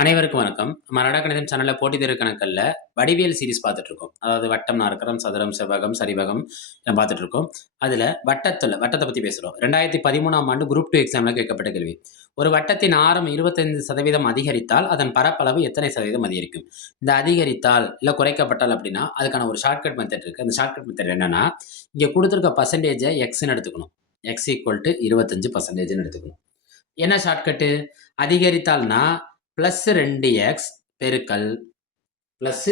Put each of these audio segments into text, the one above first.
அனைவருக்கும் வணக்கம். நம்ம நடக்கணிதம் சேனல்ல போட்டித் தேர்வு கணக்குகள்ல வடிவியல் சீரிஸ் பார்த்துட்டு இருக்கோம். அதாவது வட்டம், நாற்கரம், சதுரம், செவ்வகம், சரிவகம் எல்லாம் பார்த்துட்டு இருக்கோம். அதுல வட்டத்தை பத்தி பேசுறோம். 2013ஆம் ஆண்டு குரூப் 2 எக்ஸாம்ல கேட்கப்பட்ட கேள்வி. ஒரு வட்டத்தின் ஆரம் 25% அதிகரித்தால் அதன் பரப்பளவு எத்தனை சதவீதம் அதிகரிக்கும்? இந்த அதிகரித்தால் இல்ல குறைக்கப்பட்டால் அப்படின்னா அதுக்கான ஒரு ஷார்ட்கட் மெத்தட் இருக்கு. அந்த ஷார்ட்கட் மெத்தட் என்னன்னா, இங்க குடுத்திருக்க பெர்சன்டேஜை எக்ஸ்ன்னு எடுத்துக்கணும். எக்ஸ் ஈக்குவல் டு 25%ன்னு எடுத்துக்கணும். என்ன ஷார்ட்கட்டு? அதிகரித்தால்னா ப்ளஸ் 2x பெருக்கல் plus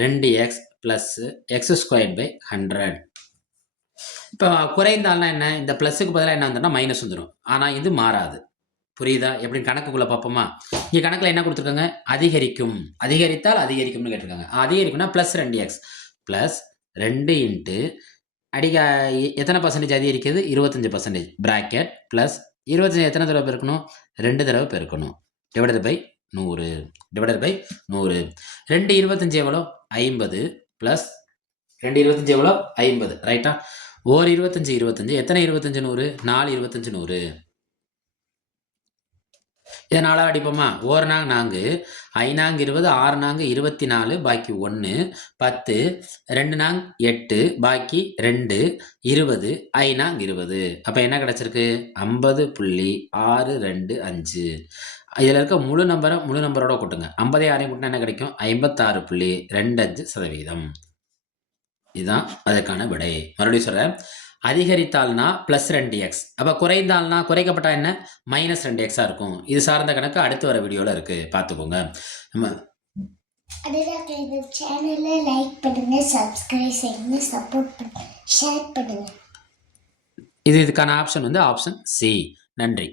2x plus x squared by 100. இப்போ குறைந்தால்னா என்ன? இந்த ப்ளஸ்ஸுக்கு பதிலாக என்ன வந்துடும்? மைனஸ் வந்துடும். ஆனால் இது மாறாது. புரியுதா? எப்படின்னு கணக்குக்குள்ளே பார்ப்போமா? இங்கே கணக்கில் என்ன கொடுத்துருக்காங்க? அதிகரிக்கும். அதிகரித்தால் அதிகரிக்கும்னு கேட்டிருக்காங்க. அதிகரிக்கும்னா ப்ளஸ் 2x ப்ளஸ் 2 இன்ட்டு எத்தனை பர்சன்டேஜ் அதிகரிக்குது? 25% பிராக்கெட் ப்ளஸ் 25 எத்தனை தடவை பெருக்கணும்? 2 தடவை பெருக்கணும். Divided by 100. 2 25 எவ்வளோ? 50 ப்ளஸ் 2 25 எவ்வளோ? 50. ரைட்டா? ஓர் 25 எத்தனை 25 100? 4 25 100. இதை 4 அடிப்போமா? ஓர் நாங்க 4, 5 20, 6 24, பாக்கி 1, 10, 2 8, பாக்கி 2, 20, 5 20. அப்போ என்ன கிடைச்சிருக்கு? 50.625. இதில் இருக்க முழு நம்பரோட கூட்டுங்க. 50 6 கூட்டினா என்ன கிடைக்கும்? 56.25%. இதுதான் அதுக்கான விடை. மறுபடியும் சொல்கிறேன். அதிகரித்தால்னா ப்ளஸ் 2x. அப்போ குறைந்தால்னா குறைக்கப்பட்டா என்ன? மைனஸ் 2x இருக்கும். இது சார்ந்த கணக்கு அடுத்து வர வீடியோவில் இருக்குது, பார்த்துக்கோங்க. நம்ம சேனலை லைக் பண்ணுங்க, சப்ஸ்கிரைப் செய்யுங்க, சப்போர்ட் பண்ணுங்க, ஷேர் பண்ணுங்க. இதுக்கான ஆப்ஷன் வந்து ஆப்ஷன் சி. நன்றி.